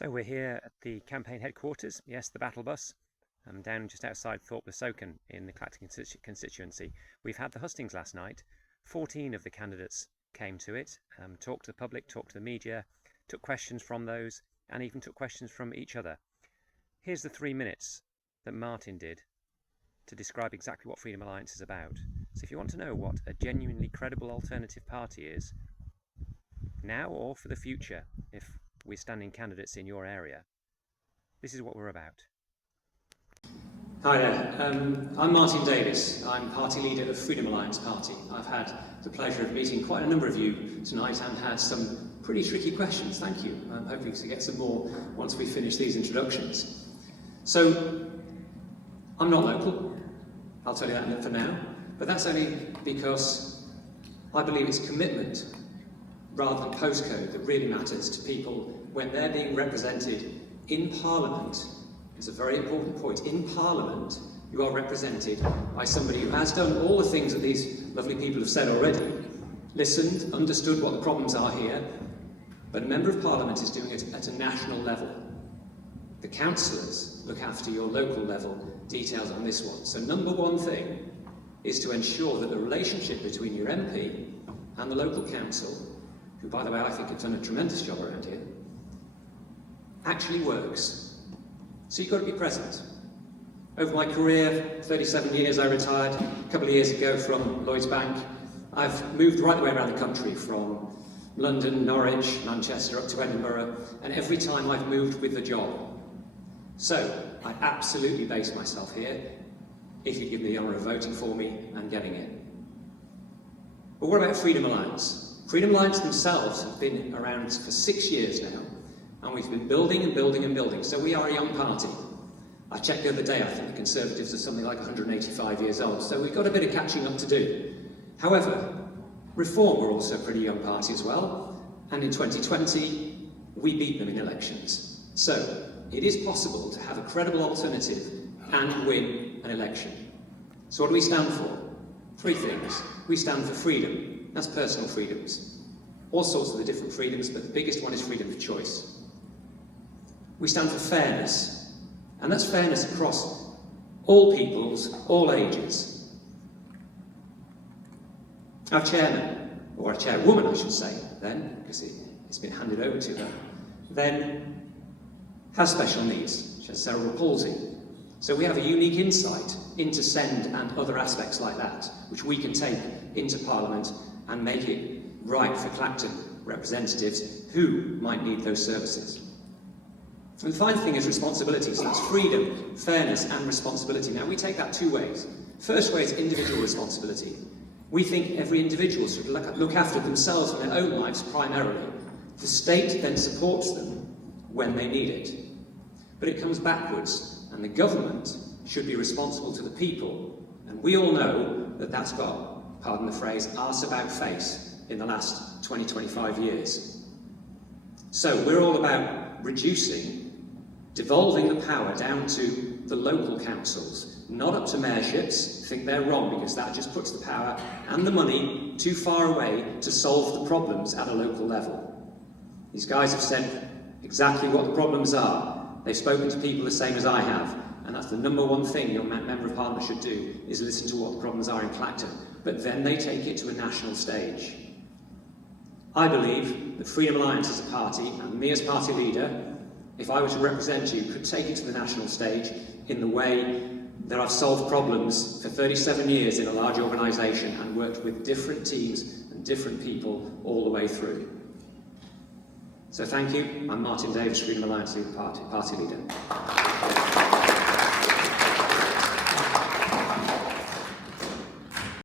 So we're here at the campaign headquarters, yes, the battle bus, down just outside Thorpe-le-Soken in the Clacton constituency. We've had the Hustings last night. 14 of the candidates came to it, talked to the public, talked to the media, took questions from those, and even took questions from each other. Here's the 3 minutes that Martin did to describe exactly what Freedom Alliance is about. So if you want to know what a genuinely credible alternative party is, now or for the future, if we're standing candidates in your area, this is what we're about. Hi there, I'm Martin Davies. I'm party leader of Freedom Alliance Party. I've had the pleasure of meeting quite a number of you tonight and had some pretty tricky questions, thank you. I'm hoping to get some more once we finish these introductions. So, I'm not local, I'll tell you that for now, but that's only because I believe it's commitment rather than postcode that really matters to people when they're being represented in Parliament. It's a very important point. In Parliament, you are represented by somebody who has done all the things that these lovely people have said already, listened, understood what the problems are here, but a Member of Parliament is doing it at a national level. The councillors look after your local level details on this one. So number one thing is to ensure that the relationship between your MP and the local council, who by the way I think have done a tremendous job around here, actually works. So you've got to be present. Over my career, 37 years, I retired a couple of years ago from Lloyds Bank. I've moved right the way around the country, from London, Norwich, Manchester, up to Edinburgh, and every time I've moved with the job. So I absolutely base myself here, if you give me the honour of voting for me and getting it. But what about Freedom Alliance? Freedom Alliance themselves have been around for 6 years now, and we've been building and building and building, so we are a young party. I checked the other day, I think the Conservatives are something like 185 years old, so we've got a bit of catching up to do. However, Reform were also a pretty young party as well, and in 2020, we beat them in elections. So, it is possible to have a credible alternative and win an election. So what do we stand for? 3 things. We stand for freedom, that's personal freedoms. All sorts of the different freedoms, but the biggest one is freedom of choice. We stand for fairness, and that's fairness across all peoples, all ages. Our chairman, or our chairwoman I should say then, because it's been handed over to her, then has special needs. She has cerebral palsy. So we have a unique insight into SEND and other aspects like that, which we can take into Parliament and make it right for Clacton representatives who might need those services. And the final thing is responsibility. So that's freedom, fairness and responsibility. Now we take that 2 ways. First way is individual responsibility. We think every individual should look after themselves and their own lives primarily. The state then supports them when they need it. But it comes backwards, and the government should be responsible to the people. And we all know that that's got, pardon the phrase, arse about face in the last 20-25 years. So we're all about reducing, devolving the power down to the local councils, not up to mayorships. I think they're wrong because that just puts the power and the money too far away to solve the problems at a local level. These guys have said exactly what the problems are. They've spoken to people the same as I have, and that's the number one thing your Member of Parliament should do, is listen to what the problems are in Clacton. But then they take it to a national stage. I believe that Freedom Alliance as a party, and me as party leader, if I were to represent you, could take it to the national stage in the way that I've solved problems for 37 years in a large organisation and worked with different teams and different people all the way through. So thank you. I'm Martin Davies, Freedom Alliance party leader.